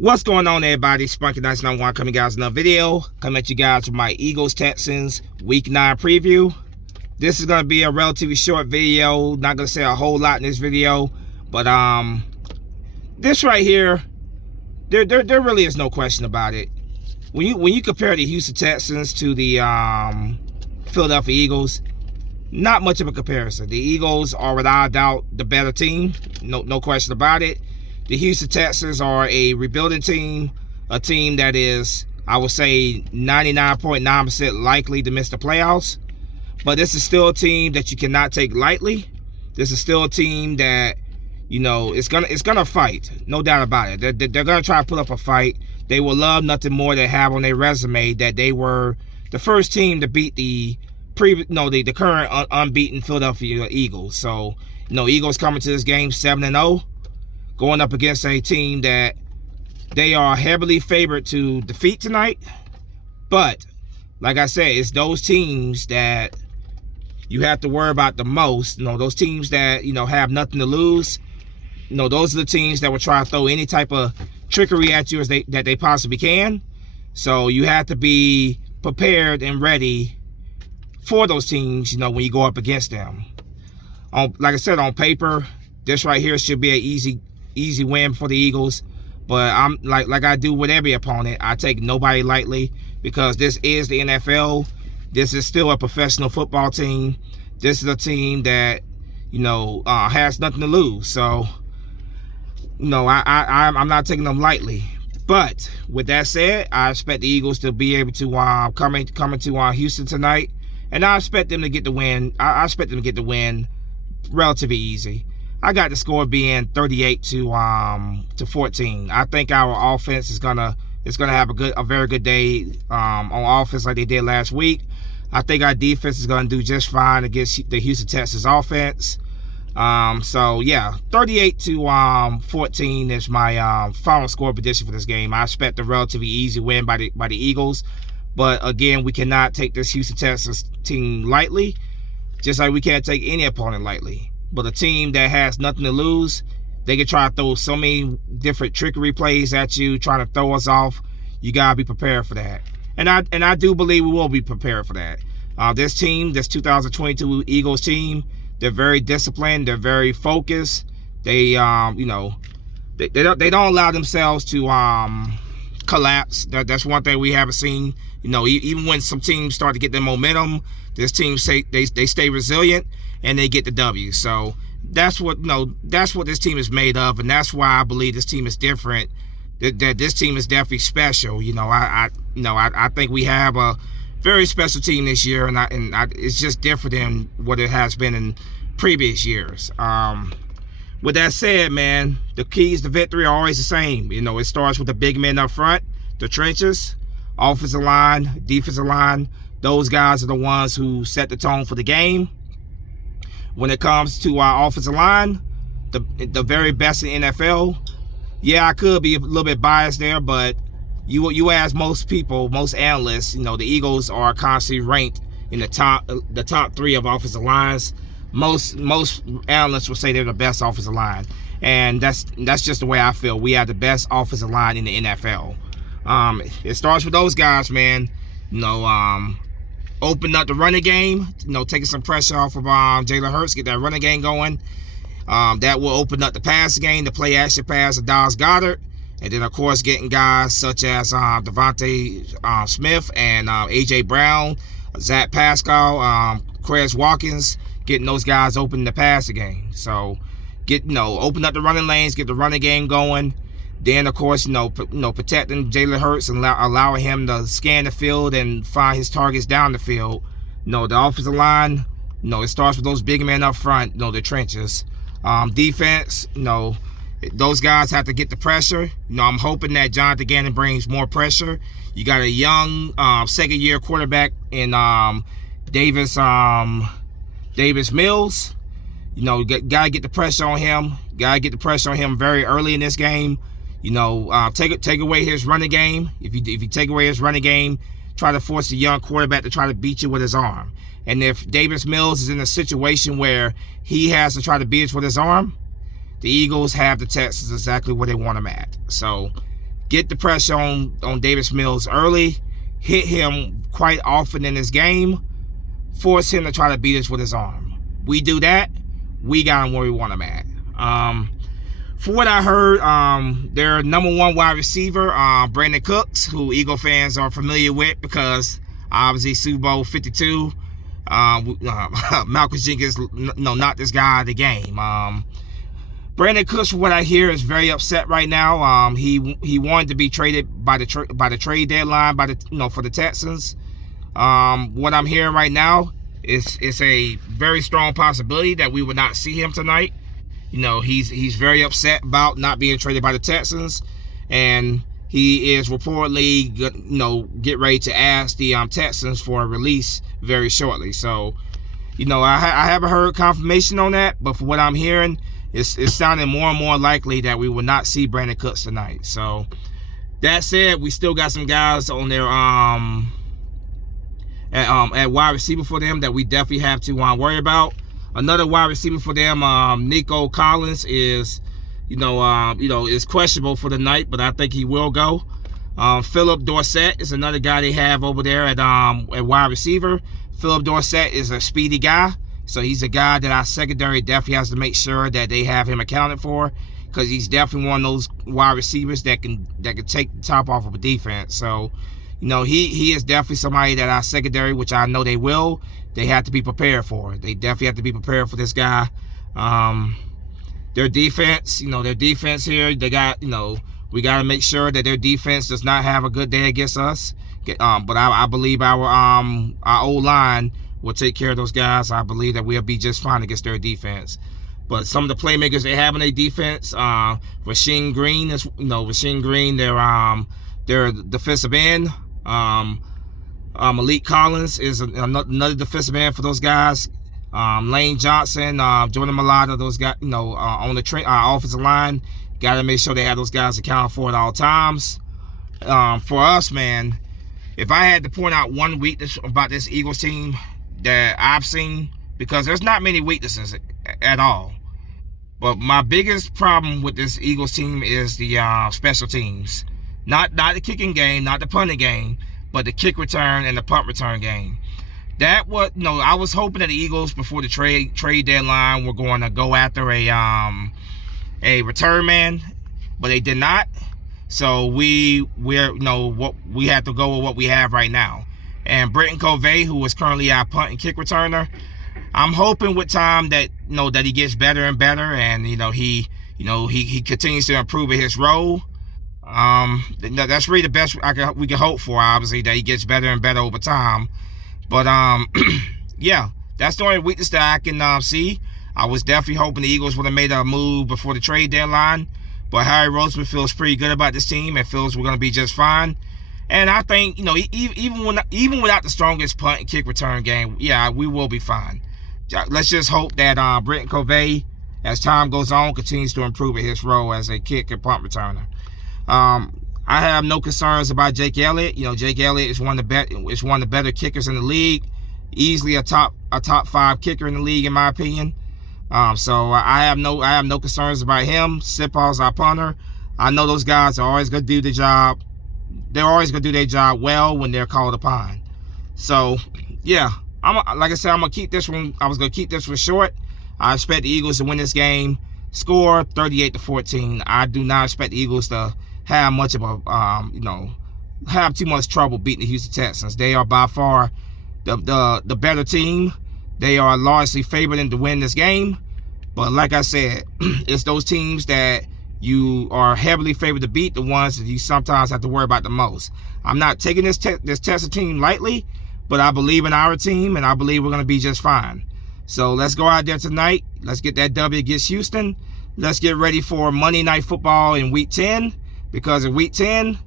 What's going on, everybody? Spunky 991 coming guys another video. Coming at you guys with my Eagles Texans Week 9 preview. This is going to be a relatively short video. Not going to say a whole lot in this video, but this right here, there really is no question about it. When you compare the Houston Texans to the Philadelphia Eagles, not much of a comparison. The Eagles are without a doubt the better team. No question about it. The Houston Texans are a rebuilding team, a team that is, I would say, 99.9% likely to miss the playoffs. But this is still a team that you cannot take lightly. This is still a team that, you know, it's gonna fight, no doubt about it. They're gonna try to put up a fight. They will love nothing more than have on their resume that they were the first team to beat the current unbeaten Philadelphia Eagles. So, you know, Eagles coming to this game 7-0. Going up against a team that they are heavily favored to defeat tonight. But, like I said, it's those teams that you have to worry about the most. You know, those teams that, you know, have nothing to lose. You know, those are the teams that will try to throw any type of trickery at you that they possibly can. So you have to be prepared and ready for those teams, you know, when you go up against them. Like I said, on paper, this right here should be an easy win for the Eagles, but I'm like I do with every opponent, I take nobody lightly, because this is the NFL. This is still a professional football team. This is a team that, you know, has nothing to lose. So, you know, I'm not taking them lightly. But with that said, I expect the Eagles to be able to come into Houston tonight, and I expect them to get the win. I expect them to get the win relatively easy. I got the score being 38 to 14. I think our offense is gonna have a very good day on offense like they did last week. I think our defense is gonna do just fine against the Houston Texans offense. So yeah, 38 to 14 is my final score prediction for this game. I expect a relatively easy win by the Eagles, but again, we cannot take this Houston Texans team lightly, just like we can't take any opponent lightly. But a team that has nothing to lose, they can try to throw so many different trickery plays at you, trying to throw us off. You gotta be prepared for that, and I do believe we will be prepared for that. This team, this 2022 Eagles team, they're very disciplined. They're very focused. They, you know, they don't allow themselves to collapse. That's one thing we haven't seen. You know, even when some teams start to get their momentum, this team they stay resilient and they get the W. So that's what, you know, that's what this team is made of, and that's why I believe this team is different. That this team is definitely special. You know, I think we have a very special team this year, and it's just different than what it has been in previous years. With that said, man, the keys to victory are always the same. You know, it starts with the big men up front, the trenches, offensive line, defensive line. Those guys are the ones who set the tone for the game. When it comes to our offensive line, the very best in NFL. Yeah, I could be a little bit biased there, but you ask most people, most analysts, you know, the Eagles are constantly ranked in the top 3 of offensive lines. Most analysts will say they're the best offensive line, and that's just the way I feel. We have the best offensive line in the NFL. It starts with those guys, man. You know, open up the running game, you know, taking some pressure off of Jalen Hurts, get that running game going. That will open up the pass game, the play action pass of Dallas Goedert. And then, of course, getting guys such as Devontae Smith and A.J. Brown, Zach Pascal, Chris Watkins, getting those guys open in the passing game. So, open up the running lanes, get the running game going. Then, of course, protecting Jalen Hurts and allowing him to scan the field and find his targets down the field. You know, the offensive line, you know, it starts with those big men up front, you know, the trenches. Defense, you know, those guys have to get the pressure. You know, I'm hoping that Jonathan Gannon brings more pressure. You got a young second-year quarterback in Davis Mills. You know, gotta get the pressure on him. Gotta get the pressure on him very early in this game. You know, take away his running game. If you take away his running game, try to force the young quarterback to try to beat you with his arm. And if Davis Mills is in a situation where he has to try to beat us with his arm, the Eagles have the Texans exactly where they want them at. So get the pressure on Davis Mills early, hit him quite often in this game, force him to try to beat us with his arm. We do that, we got him where we want him at. For what I heard, their number one wide receiver, Brandon Cooks, who Eagle fans are familiar with because obviously Super Bowl 52, Malcolm Jenkins, no, not this guy out of the game. Brandon Cooks, from what I hear, is very upset right now. He wanted to be traded by the trade deadline for the Texans. What I'm hearing right now is a very strong possibility that we would not see him tonight. He's very upset about not being traded by the Texans, and he is reportedly get ready to ask the Texans for a release very shortly. So, I haven't heard confirmation on that, but from what I'm hearing, it's sounding more and more likely that we will not see Brandon Cooks tonight. So, that said, we still got some guys on their at wide receiver for them that we definitely have to worry about. Another wide receiver for them, Nico Collins, is is questionable for the night, but I think he will go. Philip Dorsett is another guy they have over there at wide receiver. Philip Dorsett is a speedy guy, so he's a guy that our secondary definitely has to make sure that they have him accounted for, because he's definitely one of those wide receivers that can take the top off of a defense. So, he is definitely somebody that our secondary, which I know they will, they have to be prepared for. They definitely have to be prepared for this guy. Their defense, their defense here, they got, we got to make sure that their defense does not have a good day against us. But I believe our O-line will take care of those guys. I believe that we'll be just fine against their defense. But some of the playmakers they have in their defense, Rasheem Green is, Rasheem Green, their defensive end. Malik Collins is another defensive end for those guys. Lane Johnson, Jordan Mailata, those guys, on the offensive line, got to make sure they have those guys accounted for at all times. For us, man, if I had to point out one weakness about this Eagles team that I've seen, because there's not many weaknesses at all, but my biggest problem with this Eagles team is the special teams. Not the kicking game, not the punting game, but the kick return and the punt return game. I was hoping that the Eagles before the trade deadline were going to go after a return man, but they did not. So we have to go with what we have right now. And Britton Covey, who is currently our punt and kick returner, I'm hoping with time that that he gets better and better, and he continues to improve in his role. That's really the best we can hope for, obviously, that he gets better and better over time. But yeah, that's the only weakness that I can see. I was definitely hoping the Eagles would have made a move before the trade deadline, but Harry Roseman feels pretty good about this team and feels we're going to be just fine. And I think even without the strongest punt and kick return game, yeah, we will be fine. Let's just hope that Britton Covey, as time goes on, continues to improve in his role as a kick and punt returner. I have no concerns about Jake Elliott. Jake Elliott is one of the better kickers in the league, easily a top 5 kicker in the league in my opinion. So I have no concerns about him. Sipos, our punter, I know those guys are always going to do the job. They're always going to do their job well when they're called upon. So yeah, like I said, I was going to keep this one short. I expect the Eagles to win this game, score 38-14. I do not expect the Eagles to have much of a have too much trouble beating the Houston Texans. They are by far the better team. They are largely favored to win this game, but like I said, it's those teams that you are heavily favored to beat, the ones that you sometimes have to worry about the most. I'm not taking this Texas team lightly, but I believe in our team, and I believe we're going to be just fine. So let's go out there tonight. Let's get that W against Houston. Let's get ready for Monday Night Football in Week 10, because in Week 10,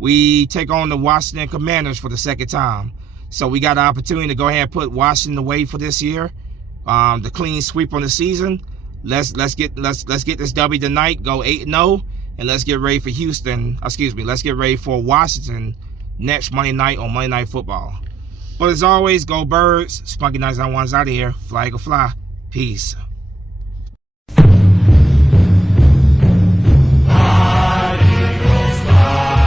we take on the Washington Commanders for the second time. So we got an opportunity to go ahead and put Washington away for this year. The clean sweep on the season. Let's get this W tonight, go 8-0, and let's get ready for let's get ready for Washington next Monday night on Monday Night Football. But as always, go Birds. Spunky 991's out of here. Fly, Eagle, fly. Peace. Fly, Eagles, fly.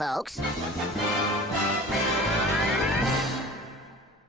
folks.